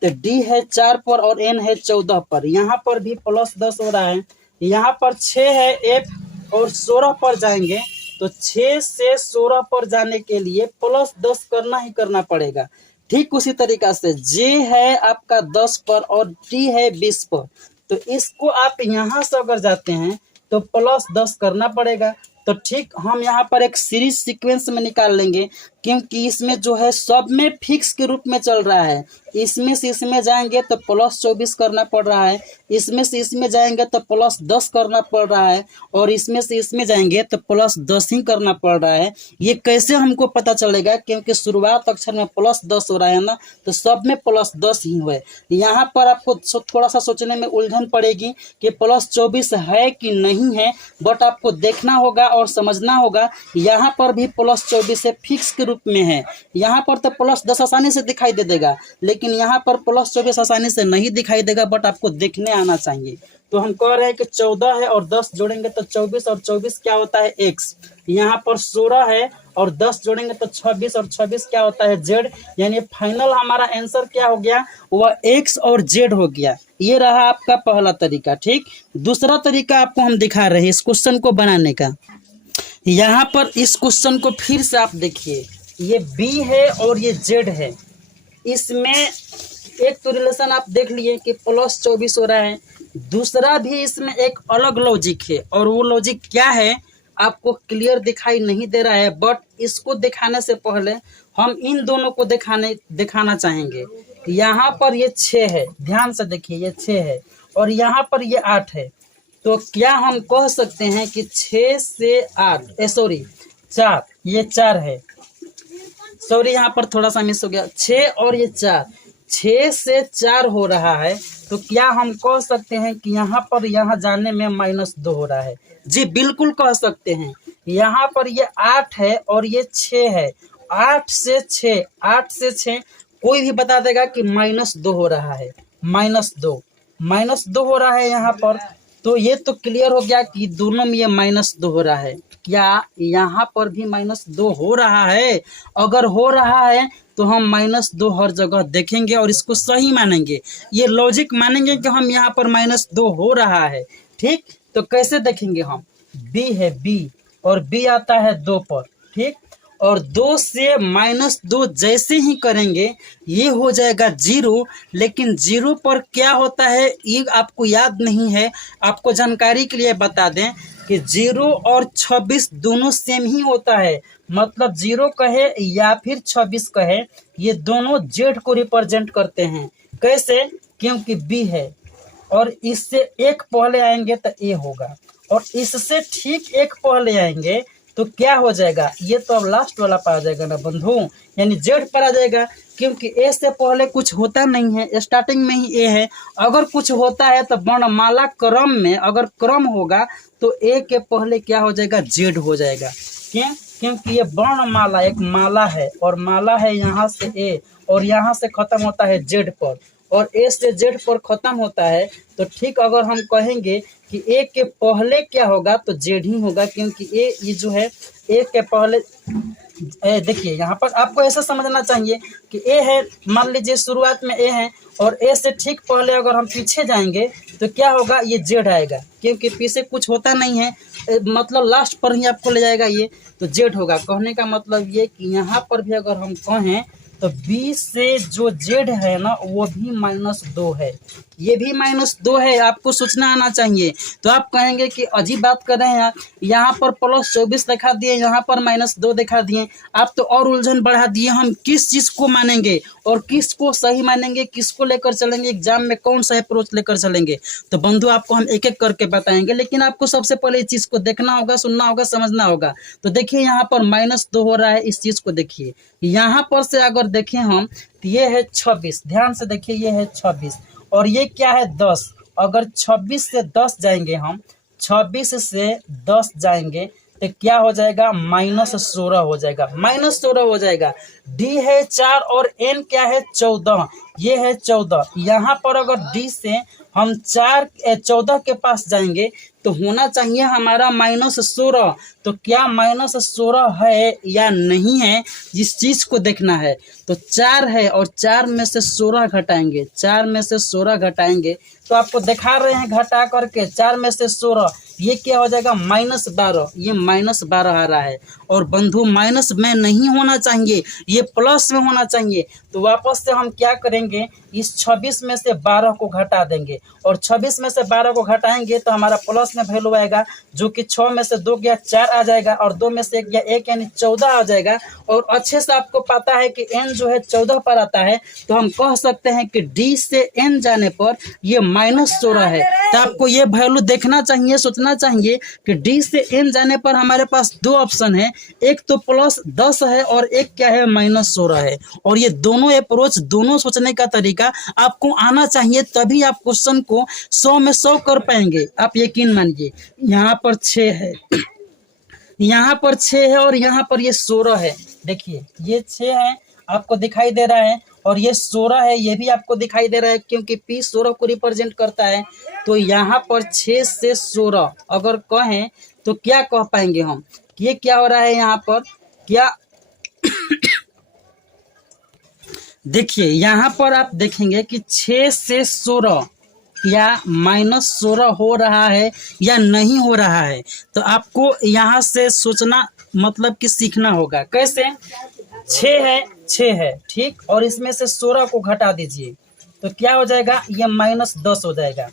तो D है 4 पर और N है 14 पर, यहाँ पर भी +10 हो रहा है। यहाँ पर 6 है F और 16 पर जाएंगे तो 6 से 16 पर जाने के लिए +10 करना ही करना पड़ेगा। ठीक उसी तरीका से J है आपका 10 पर और D है 20 पर, तो इसको आप यहाँ से अगर जाते हैं तो +10 करना पड़ेगा। तो ठीक हम यहाँ पर एक सीरीज सीक्वेंस में निकाल लेंगे, क्योंकि इसमें जो है सब में फिक्स के रूप में चल रहा है। इसमें से इसमें जाएंगे तो +24 करना पड़ रहा है, इसमें से इसमें जाएंगे तो +10 करना पड़ रहा है और इसमें से इसमें जाएंगे तो +10 ही करना पड़ रहा है। ये कैसे हमको पता चलेगा? क्योंकि शुरुआत अक्षर में +10 हो रहा है ना, तो सब में +10 ही हुए। यहाँ पर आपको थोड़ा सा सोचने में उलझन पड़ेगी कि +24 है कि नहीं है, बट आपको देखना होगा और समझना होगा। यहाँ पर भी +24 है, फिक्स के रूप में है। यहाँ पर तो +10 आसानी से दिखाई दे देगा, लेकिन यहाँ पर +24 आसानी से नहीं दिखाई देगा, बट आपको देखने आना चाहिए। तो हम कह रहे हैं कि 14 है और 10 जोड़ेंगे तो 24 और 24 क्या होता है? X। यहाँ पर 16 है और 10 जोड़ेंगे तो 26 और 26 क्या होता है? Z। यानी फाइनल हमारा आंसर क्या हो गया? वह X और Z हो गया। ये रहा आपका पहला तरीका। ठीक, दूसरा तरीका आपको हम दिखा रहे हैं इस क्वेश्चन को बनाने का। यहाँ पर इस क्वेश्चन को फिर से आप देखिए, ये B है और ये Z है। इसमें एक तो रिलेशन आप देख लिए कि +24 हो रहा है, दूसरा भी इसमें एक अलग लॉजिक है और वो लॉजिक क्या है आपको क्लियर दिखाई नहीं दे रहा है, बट इसको दिखाने से पहले हम इन दोनों को दिखाना चाहेंगे। यहाँ पर ये 6 है, ध्यान से देखिए ये 6 है और यहाँ पर ये 8 है। तो क्या हम कह सकते हैं कि 6 से 8 4, ये 4 है, सॉरी यहाँ पर थोड़ा सा मिस हो गया, 6 और ये 4, 6 से 4 हो रहा है। तो क्या हम कह सकते हैं कि यहाँ पर यहाँ जाने में -2 हो रहा है? जी बिल्कुल कह सकते हैं। यहाँ पर ये 8 है और ये 6 है, 8 से 6 कोई भी बता देगा कि -2 हो रहा है, -2 हो रहा है यहाँ पर। तो ये तो क्लियर हो गया कि दोनों में ये -2 हो रहा है। क्या यहाँ पर भी -2 हो रहा है? अगर हो रहा है तो हम -2 हर जगह देखेंगे और इसको सही मानेंगे, ये लॉजिक मानेंगे कि हम यहाँ पर -2 हो रहा है। ठीक, तो कैसे देखेंगे हम? B है B और B आता है 2 पर। ठीक, और 2 से -2 जैसे ही करेंगे ये हो जाएगा 0, लेकिन 0 पर क्या होता है ये आपको याद नहीं है। आपको जानकारी के लिए बता दें कि 0 और 26 दोनों सेम ही होता है, मतलब 0 कहे या फिर 26 कहे, ये दोनों Z को रिप्रेजेंट करते हैं। कैसे? क्योंकि B है और इससे एक पहले आएंगे तो A होगा और इससे ठीक एक पहले आएंगे तो क्या हो जाएगा, ये तो अब लास्ट वाला पर आ जाएगा ना बंधु, यानी जेड पर आ जाएगा, क्योंकि ए से पहले कुछ होता नहीं है, स्टार्टिंग में ही ए है। अगर कुछ होता है तो वर्णमाला क्रम में अगर क्रम होगा तो ए के पहले क्या हो जाएगा, जेड हो जाएगा। क्यों? क्योंकि ये वर्णमाला एक माला है, और माला है यहाँ से ए और यहाँ से खत्म होता है जेड पर, और ए से जेड पर खत्म होता है। तो ठीक अगर हम कहेंगे कि ए के पहले क्या होगा तो जेड ही होगा, क्योंकि ए ये जो है ए के पहले देखिए यहाँ पर आपको ऐसा समझना चाहिए कि ए है, मान लीजिए शुरुआत में ए है, और ए से ठीक पहले अगर हम पीछे जाएंगे तो क्या होगा, ये जेड आएगा, क्योंकि पीछे कुछ होता नहीं है, मतलब लास्ट पर ही आपको ले जाएगा ये, तो जेड होगा। कहने का मतलब ये कि यहाँ पर भी अगर हम कहें तो बी से जो जेड है ना वो भी -2 है, ये भी -2 है, आपको सोचना आना चाहिए। तो आप कहेंगे कि अजीब बात कर रहे हैं, यहाँ पर +24 दिखा दिए, यहाँ पर -2 दिखा दिए, आप तो और उलझन बढ़ा दिए। हम किस चीज़ को मानेंगे और किसको सही मानेंगे, किसको लेकर चलेंगे, एग्जाम में कौन सा अप्रोच लेकर चलेंगे? तो बंधु आपको हम एक एक करके बताएंगे, लेकिन आपको सबसे पहले इस चीज़ को देखना होगा, सुनना होगा, समझना होगा। तो देखिए यहाँ पर -2 हो रहा है, इस चीज़ को देखिए। यहाँ पर से अगर देखें हम तो ये है 26, ध्यान से देखिए, ये है 26 और ये क्या है 10। अगर 26 से 10 जाएंगे हम, 26 से 10 जाएंगे तो क्या हो जाएगा, -16 हो जाएगा, -16 हो जाएगा। डी है 4 और एन क्या है 14, ये है 14। यहाँ पर अगर डी से हम 14 के पास जाएंगे तो होना चाहिए हमारा -16। तो क्या -16 है या नहीं है, जिस चीज़ को देखना है। तो 4 है और 4 में से 16 घटाएंगे, 4 में से 16 घटाएंगे तो आपको दिखा रहे हैं घटा करके, 4 में से 16 ये क्या हो जाएगा, -12। ये -12 आ रहा है, और बंधु माइनस में नहीं होना चाहिए, ये प्लस में होना चाहिए। तो वापस से हम क्या करेंगे, इस 26 में से 12 को घटा देंगे, और 26 में से 12 को घटाएंगे तो हमारा प्लस में वैल्यू आएगा, जो कि 6 में से 2 गया 4 आ जाएगा, और 2 में से 1 गया 1 यानी 14 आ जाएगा। और अच्छे से आपको पता है कि n जो है 14 पर आता है, तो हम कह सकते हैं कि d से n जाने पर ये -16 है। तो आपको ये वैल्यू देखना चाहिए, सोचना चाहिए कि d से n जाने पर हमारे पास 2 ऑप्शन है, एक तो +10 है और एक क्या है -16 है। और ये दोनों अप्रोच, दोनों सोचने का तरीका आपको आना चाहिए, तभी आप क्वेश्चन को 100 में 100 कर पाएंगे। आप यकीन मानिए, यहाँ पर 6 है, यहाँ पर 6 है और यहाँ पर ये 16 है। देखिए ये 6 है आपको दिखाई दे रहा है, और ये 16 है, ये भी आपको दिखाई दे रहा है, क्योंकि P 16 को रिप्रेजेंट करता है। तो यहाँ पर 6 से 16 अगर कहें तो क्या कह पाएंगे हम, ये क्या हो रहा है यहाँ पर, क्या देखिए यहाँ पर आप देखेंगे कि 6 से 16 या -16 हो रहा है या नहीं हो रहा है। तो आपको यहाँ से सोचना मतलब कि सीखना होगा। कैसे, 6 है ठीक, और इसमें से 16 को घटा दीजिए तो क्या हो जाएगा, ये -10 हो जाएगा।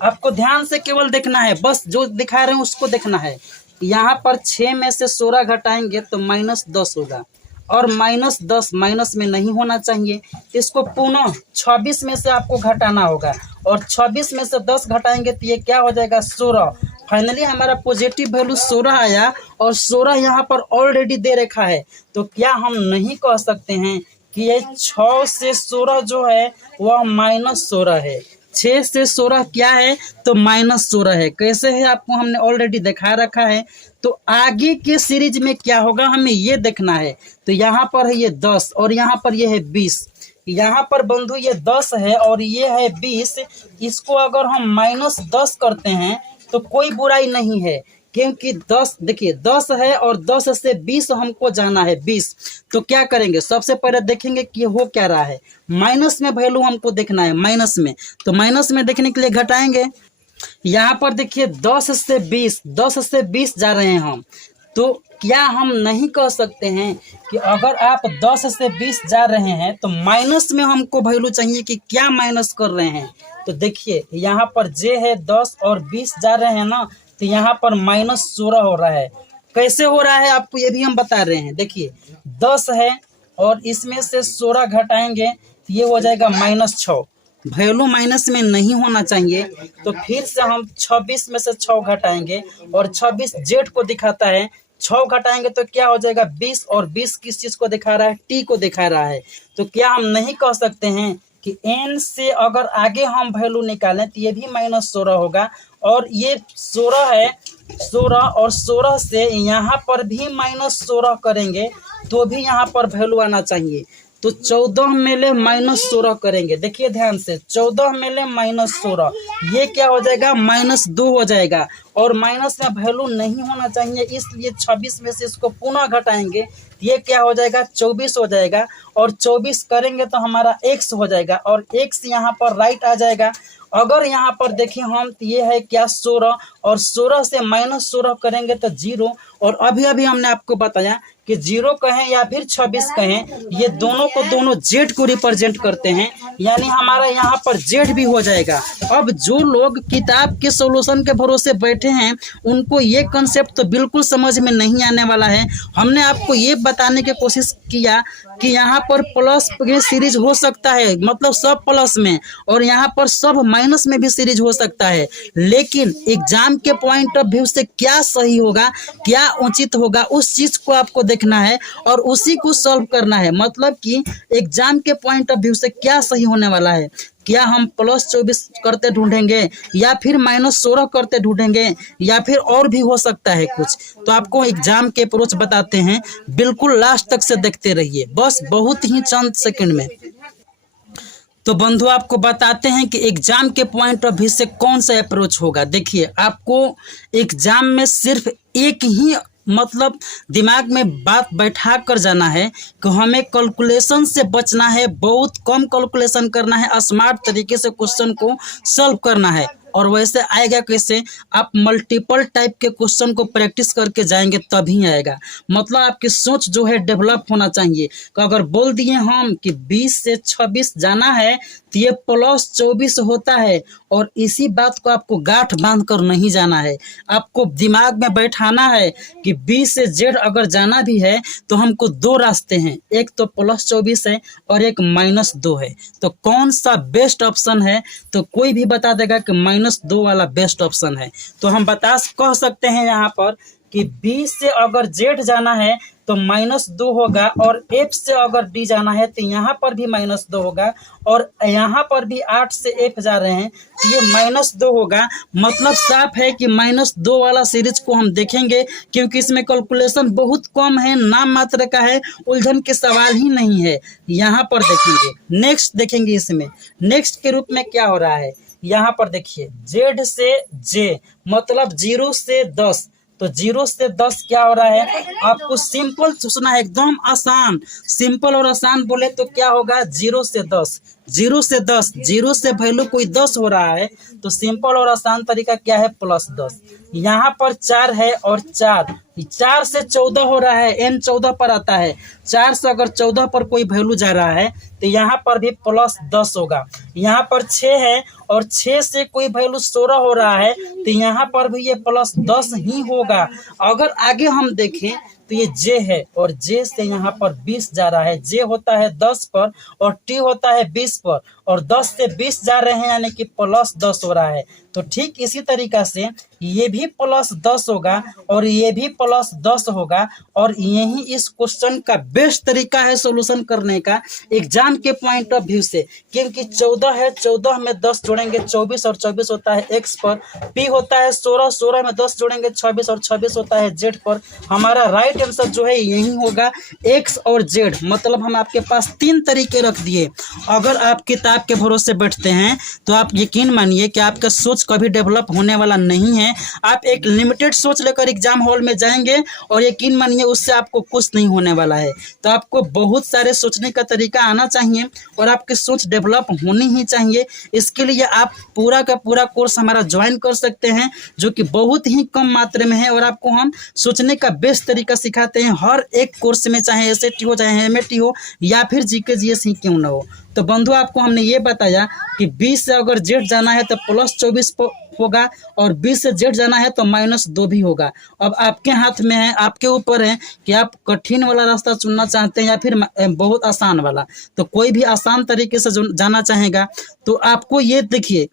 आपको ध्यान से केवल देखना है, बस जो दिखा रहे हैं उसको देखना है। यहाँ पर 6 में से 16 घटाएंगे तो -10 होगा, और -10 माइनस में नहीं होना चाहिए। इसको पुनः 26 में से आपको घटाना होगा, और 26 में से 10 घटाएंगे तो ये क्या हो जाएगा, 16। फाइनली हमारा पॉजिटिव वैल्यू 16 आया, और 16 यहाँ पर ऑलरेडी दे रखा है। तो क्या हम नहीं कह सकते हैं कि ये 6 से 16 जो है वह -16 है। 6 से 16 क्या है, तो -16 है। कैसे है आपको हमने ऑलरेडी दिखा रखा है। तो आगे के सीरीज में क्या होगा हमें ये देखना है। तो यहाँ पर है ये 10 और यहाँ पर ये है 20। यहाँ पर बंधु ये 10 है और ये है 20। इसको अगर हम -10 करते हैं तो कोई बुराई नहीं है, क्योंकि 10 देखिए 10 है और 10 से 20 हमको जाना है 20। तो क्या करेंगे, सबसे पहले देखेंगे कि हो क्या रहा है। माइनस में वैल्यू हमको देखना है, माइनस में। तो माइनस में देखने के लिए घटाएंगे। यहाँ पर देखिए 10 से 20 जा रहे हैं हम। तो क्या हम नहीं कह सकते हैं कि अगर आप 10 से 20 जा रहे हैं तो माइनस में हमको वैल्यू चाहिए कि क्या माइनस कर रहे हैं। तो देखिए यहाँ पर जे है 10 और 20 जा रहे हैं ना, तो यहाँ पर -16 हो रहा है। कैसे हो रहा है आपको ये भी हम बता रहे हैं। देखिए 10 है और इसमें से 16 घटाएंगे तो ये हो जाएगा -6। वैल्यू माइनस में नहीं होना चाहिए। तो फिर से हम 26 में से 6 घटाएंगे, और 26 जेड को दिखाता है, 6 घटाएंगे तो क्या हो जाएगा 20, और 20 किस चीज को दिखा रहा है, टी को दिखा रहा है। तो क्या हम नहीं कह सकते हैं कि n से अगर आगे हम वैल्यू निकालें तो ये भी -16 होगा, और ये 16 है, 16 और 16 से यहाँ पर भी -16 करेंगे तो भी यहाँ पर वैल्यू आना चाहिए। तो 14 में ले -16 करेंगे, देखिए ध्यान से, 14 में ले -16, ये क्या हो जाएगा -2 हो जाएगा, और माइनस में वैल्यू नहीं होना चाहिए, इसलिए 26 में से इसको पुनः घटाएंगे, ये क्या हो जाएगा 24 हो जाएगा, और 24 करेंगे तो हमारा x हो जाएगा, और x यहाँ पर राइट आ जाएगा। अगर यहाँ पर देखें हम तो ये है क्या 16, और 16 से -16 करेंगे तो 0, और अभी अभी हमने आपको बताया कि 0 कहें या फिर 26 कहें, ये दोनों को दोनों जेड को रिप्रेजेंट करते हैं, यानी हमारा यहाँ पर जेड भी हो जाएगा। अब जो लोग किताब के सॉल्यूशन के भरोसे बैठे हैं उनको ये कंसेप्ट तो बिल्कुल समझ में नहीं आने वाला है। हमने आपको ये बताने की कोशिश किया कि यहाँ पर प्लस के सीरीज हो सकता है, मतलब सब प्लस में, और यहाँ पर सब माइनस में भी सीरीज हो सकता है, लेकिन एग्जाम के पॉइंट ऑफ व्यू से क्या सही होगा, क्या उचित होगा, उस चीज को आपको देखना है और उसी को सॉल्व करना है। मतलब कि एग्जाम के पॉइंट ऑफ व्यू से क्या सही होने वाला है, क्या हम +24 करते ढूंढेंगे या फिर -16 करते ढूंढेंगे या फिर और भी हो सकता है कुछ। तो आपको एग्जाम के अप्रोच बताते हैं, बिल्कुल लास्ट तक से देखते रहिए, बस बहुत ही चंद सेकंड में। तो बंधु आपको बताते हैं कि एग्जाम के पॉइंट ऑफ व्यू से कौन सा अप्रोच होगा। देखिए, आपको एग्जाम में सिर्फ एक ही मतलब दिमाग में बात बैठा कर जाना है कि हमें कैलकुलेशन से बचना है, बहुत कम कैलकुलेशन करना है, स्मार्ट तरीके से क्वेश्चन को सॉल्व करना है। और वैसे आएगा कैसे, आप मल्टीपल टाइप के क्वेश्चन को प्रैक्टिस करके जाएंगे तभी आएगा। मतलब आपकी सोच जो है डेवलप होना चाहिए कि अगर बोल दिए हम कि 20 से 26 जाना है तो ये +24 होता है, और इसी बात को आपको गांठ बांध कर नहीं जाना है। आपको दिमाग में बैठाना है कि 20 से Z अगर जाना भी है तो हमको 2 रास्ते हैं, एक तो +24 है और एक -2 है। तो कौन सा बेस्ट ऑप्शन है, तो कोई भी बता देगा कि -2 वाला बेस्ट ऑप्शन है। तो हम कह सकते हैं यहाँ पर कि 20 से अगर Z जाना है तो -2 होगा, और F से अगर D जाना है तो यहाँ पर भी -2 होगा, और यहाँ पर भी 8 से F जा रहे हैं तो ये -2 होगा। मतलब साफ है कि -2 वाला सीरीज को हम देखेंगे, क्योंकि इसमें कैलकुलेशन बहुत कम है, नाम मात्र का है, उलझन के सवाल ही नहीं है। यहाँ पर देखेंगे, नेक्स्ट देखेंगे, इसमें नेक्स्ट के रूप में क्या हो रहा है। यहाँ पर देखिए, Z से J मतलब 0 से 10, तो 0 से 10 क्या हो रहा है, आपको सिंपल सोचना है, एकदम आसान, सिंपल और आसान बोले तो क्या होगा 0 से 10, 0 से 10, 0 से वैल्यू कोई 10 हो रहा है तो सिंपल और आसान तरीका क्या है +10। यहाँ पर 4 है और 4 से 14 हो रहा है, n 14 पर आता है, 4 से अगर 14 पर कोई वैल्यू जा रहा है तो यहाँ पर भी +10 होगा। यहाँ पर 6 है और 6 से कोई वैल्यू 16 हो रहा है तो यहाँ पर भी ये +10 ही होगा। अगर आगे हम देखें तो ये J है, और J से यहाँ पर 20 जा रहा है, J होता है 10 पर और T होता है 20 पर, और 10 से 20 जा रहे हैं यानी कि +10 हो रहा है। तो ठीक इसी तरीका से ये भी +10 होगा और ये भी +10 होगा, और यही इस क्वेश्चन का बेस्ट तरीका है सॉल्यूशन करने का एग्जाम के पॉइंट ऑफ व्यू से, क्योंकि 14 है, 14 में 10 जोड़ेंगे 24, और 24 होता है x पर, P होता है 16, 16 में 10 जोड़ेंगे 26, और 26 होता है Z पर। हमारा राइट आंसर जो है यही होगा, x और Z। मतलब हम आपके पास 3 तरीके रख दिए। अगर आप किताब के भरोसे बैठते हैं तो आप यकीन मानिए कि आपका सोच कभी डेवलप होने वाला नहीं है। आप एक लिमिटेड सोच लेकर एग्जाम हॉल में जाएंगे और यकीन मानिए उससे आपको कुछ नहीं होने वाला है। तो आपको बहुत सारे सोचने का तरीका आना चाहिए और आपकी सोच डेवलप होनी ही चाहिए। इसके लिए आप पूरा का पूरा कोर्स हमारा ज्वाइन कर सकते हैं, जो कि बहुत ही कम मात्रा में है, और आपको हम सोचने का बेस्ट तरीका सिखाते हैं हर एक कोर्स में, चाहे SAT हो, चाहे MAT हो, या फिर GK GS ही क्यों ना हो। तो बंधु आपको हमने ये बताया कि 20 से अगर Z जाना है तो +24 होगा, और 20 से Z जाना है तो -2 भी होगा। अब आपके हाथ में है, आपके ऊपर है कि आप कठिन वाला रास्ता चुनना चाहते हैं या फिर बहुत आसान वाला। तो कोई भी आसान तरीके से जाना चाहेगा तो आपको ये देखिए,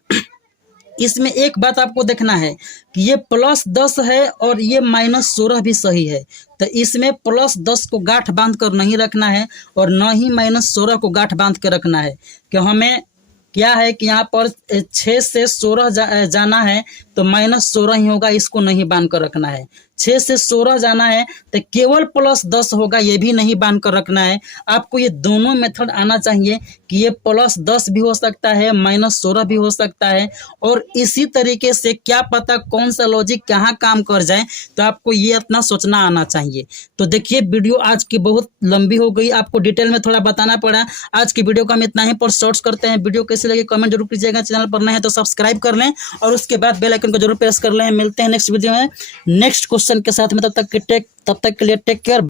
इसमें एक बात आपको देखना है कि ये +10 है और ये -16 भी सही है। तो इसमें +10 को गांठ बांध कर नहीं रखना है और न ही -16 को गांठ बांध के रखना है कि हमें क्या है कि यहाँ पर 6 से 16 जाना है तो -16 ही होगा, इसको नहीं बांध कर रखना है। 6 से 16 जाना है तो केवल +10 होगा, ये भी नहीं बांध कर रखना है। आपको ये दोनों मेथड आना चाहिए कि ये +10 भी हो सकता है, -16 भी हो सकता है। और इसी तरीके से क्या पता कौन सा लॉजिक कहाँ काम कर जाए, तो आपको ये अपना सोचना आना चाहिए। तो देखिए वीडियो आज की बहुत लंबी हो गई, आपको डिटेल में थोड़ा बताना पड़ा। आज की वीडियो को हम इतना ही पर शॉर्ट्स करते हैं। वीडियो कैसे लगे कमेंट जरूर कीजिएगा। चैनल पर नए हैं तो सब्सक्राइब कर लें और उसके बाद बेल आइकन को जरूर प्रेस कर लें। मिलते हैं नेक्स्ट वीडियो में नेक्स्ट क्वेश्चन के साथ में। तब तक के लिए टेक केयर।